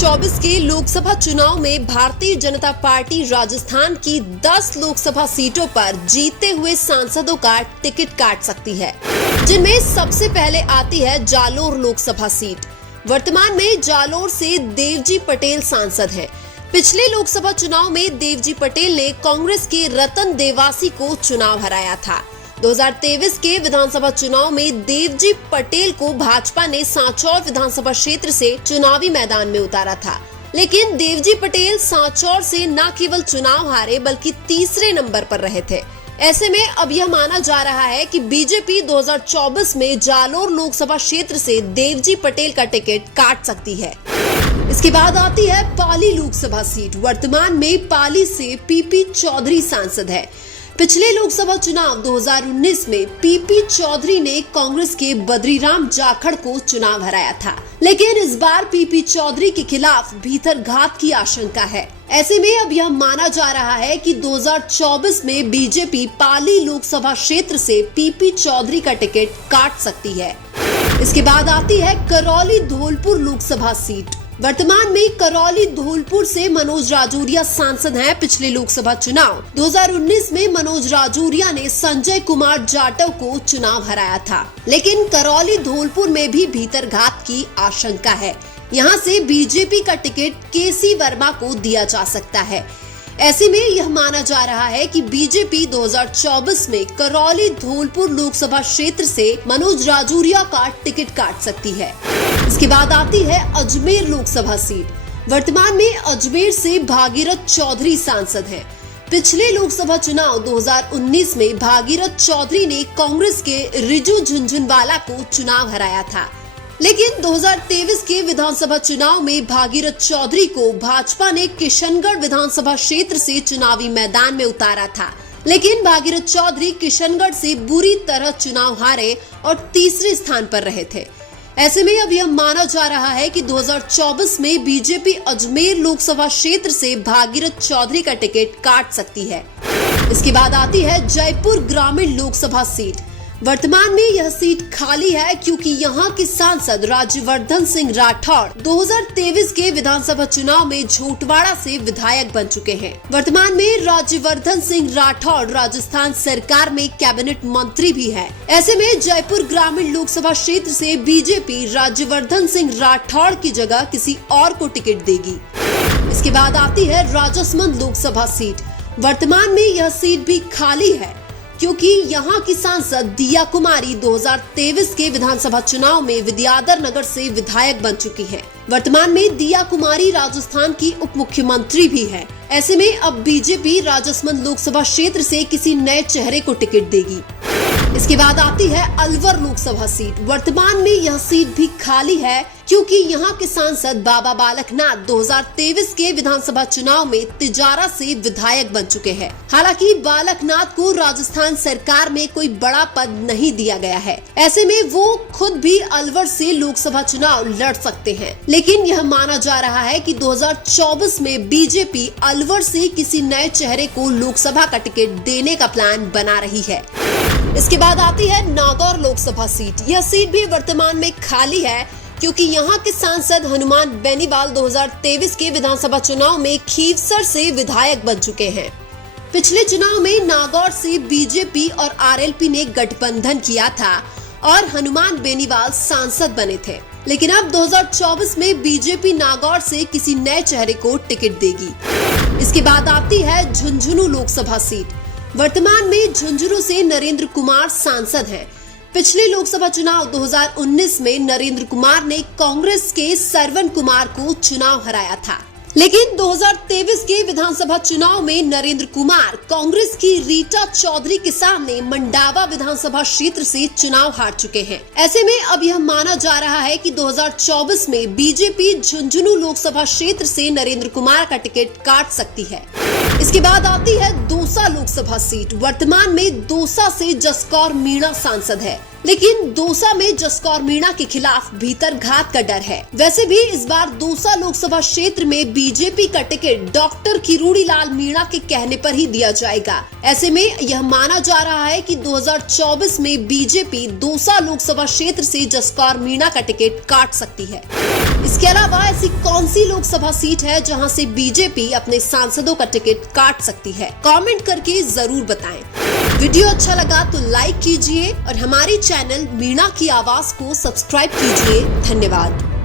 2024 के लोकसभा चुनाव में भारतीय जनता पार्टी राजस्थान की 10 लोकसभा सीटों पर जीते हुए सांसदों का टिकट काट सकती है, जिनमें सबसे पहले आती है जालोर लोकसभा सीट। वर्तमान में जालोर से देवजी पटेल सांसद हैं। पिछले लोकसभा चुनाव में देवजी पटेल ने कांग्रेस के रतन देवासी को चुनाव हराया था। 2023 के विधानसभा चुनाव में देवजी पटेल को भाजपा ने सांचौर विधानसभा क्षेत्र से चुनावी मैदान में उतारा था, लेकिन देवजी पटेल सांचौर से न केवल चुनाव हारे बल्कि तीसरे नंबर पर रहे थे। ऐसे में अब यह माना जा रहा है कि बीजेपी 2024 में जालोर लोकसभा क्षेत्र से देवजी पटेल का टिकट काट सकती है। इसके बाद आती है पाली लोकसभा सीट। वर्तमान में पाली से पीपी चौधरी सांसद है। पिछले लोकसभा चुनाव 2019 में पीपी चौधरी ने कांग्रेस के बद्रीराम जाखड़ को चुनाव हराया था, लेकिन इस बार पीपी चौधरी के खिलाफ भीतरघात की आशंका है। ऐसे में अब यह माना जा रहा है कि 2024 में बीजेपी पाली लोकसभा क्षेत्र से पीपी चौधरी का टिकट काट सकती है। इसके बाद आती है करौली धौलपुर लोकसभा सीट। वर्तमान में करौली धौलपुर से मनोज राजौरिया सांसद हैं। पिछले लोकसभा चुनाव 2019 में मनोज राजौरिया ने संजय कुमार जाटव को चुनाव हराया था, लेकिन करौली धौलपुर में भी भीतरघात की आशंका है। यहां से बीजेपी का टिकट केसी वर्मा को दिया जा सकता है। ऐसे में यह माना जा रहा है कि बीजेपी 2024 में करौली धौलपुर लोकसभा क्षेत्र से मनोज राजौरिया का टिकट काट सकती है। इसके बाद आती है अजमेर लोकसभा सीट। वर्तमान में अजमेर से भागीरथ चौधरी सांसद हैं। पिछले लोकसभा चुनाव 2019 में भागीरथ चौधरी ने कांग्रेस के रिजू झुनझुनवाला को चुनाव हराया था, लेकिन 2023 के विधानसभा चुनाव में भागीरथ चौधरी को भाजपा ने किशनगढ़ विधानसभा क्षेत्र से चुनावी मैदान में उतारा था, लेकिन भागीरथ चौधरी किशनगढ़ से बुरी तरह चुनाव हारे और तीसरे स्थान पर रहे थे। ऐसे में अब यह माना जा रहा है कि 2024 में बीजेपी अजमेर लोकसभा क्षेत्र से भागीरथ चौधरी का टिकट काट सकती है। इसके बाद आती है जयपुर ग्रामीण लोकसभा सीट। वर्तमान में यह सीट खाली है क्योंकि यहां के सांसद राज्यवर्धन सिंह राठौड़ 2023 के विधानसभा चुनाव में झोटवाड़ा से विधायक बन चुके हैं। वर्तमान में राज्यवर्धन सिंह राठौड़ राजस्थान सरकार में कैबिनेट मंत्री भी है। ऐसे में जयपुर ग्रामीण लोकसभा क्षेत्र से बीजेपी राज्यवर्धन सिंह राठौड़ की जगह किसी और को टिकट देगी। इसके बाद आती है राजसमंद लोकसभा सीट। वर्तमान में यह सीट भी खाली है क्योंकि यहाँ की सांसद दिया कुमारी 2023 के विधानसभा चुनाव में विद्याधर नगर से विधायक बन चुकी हैं। वर्तमान में दिया कुमारी राजस्थान की उप मुख्यमंत्री भी है। ऐसे में अब बीजेपी राजसमंद लोकसभा क्षेत्र से किसी नए चेहरे को टिकट देगी। इसके बाद आती है अलवर लोकसभा सीट। वर्तमान में यह सीट भी खाली है क्योंकि यहाँ के सांसद बाबा बालकनाथ 2023 के विधानसभा चुनाव में तिजारा से विधायक बन चुके हैं। हालांकि बालकनाथ को राजस्थान सरकार में कोई बड़ा पद नहीं दिया गया है। ऐसे में वो खुद भी अलवर से लोकसभा चुनाव लड़ सकते हैं, लेकिन यह माना जा रहा है कि 2024 में बीजेपी अलवर से किसी नए चेहरे को लोकसभा का टिकट देने का प्लान बना रही है। इसके बाद आती है नागौर लोकसभा सीट। यह सीट भी वर्तमान में खाली है क्योंकि यहाँ के सांसद हनुमान बेनीवाल 2023 के विधानसभा चुनाव में खीवसर से विधायक बन चुके हैं। पिछले चुनाव में नागौर से बीजेपी और आरएलपी ने गठबंधन किया था और हनुमान बेनीवाल सांसद बने थे, लेकिन अब 2024 में बीजेपी नागौर से किसी नए चेहरे को टिकट देगी। इसके बाद आती है झुंझुनू लोकसभा सीट। वर्तमान में झुंझुनू से नरेंद्र कुमार सांसद हैं। पिछले लोकसभा चुनाव 2019 में नरेंद्र कुमार ने कांग्रेस के सरवन कुमार को चुनाव हराया था, लेकिन 2023 के विधानसभा चुनाव में नरेंद्र कुमार कांग्रेस की रीटा चौधरी के सामने मंडावा विधानसभा क्षेत्र से चुनाव हार चुके हैं। ऐसे में अब यह माना जा रहा है कि 2024 में बीजेपी झुंझुनू लोकसभा क्षेत्र से नरेंद्र कुमार का टिकट काट सकती है। इसके बाद आती है दौसा लोकसभा सीट। वर्तमान में दौसा से जसकौर मीणा सांसद है, लेकिन दौसा में जसकौर मीणा के खिलाफ भीतरघात का डर है। वैसे भी इस बार दौसा लोकसभा क्षेत्र में बीजेपी का टिकट डॉक्टर किरोड़ीलाल मीणा के कहने पर ही दिया जाएगा। ऐसे में यह माना जा रहा है कि 2024 में बीजेपी दौसा लोकसभा क्षेत्र से जसकौर मीणा का टिकट काट सकती है। इसके अलावा ऐसी कौन सी लोकसभा सीट है जहां से बीजेपी अपने सांसदों का टिकट काट सकती है? कमेंट करके जरूर बताएं। वीडियो अच्छा लगा तो लाइक कीजिए और हमारे चैनल मीणा की आवाज को सब्सक्राइब कीजिए। धन्यवाद।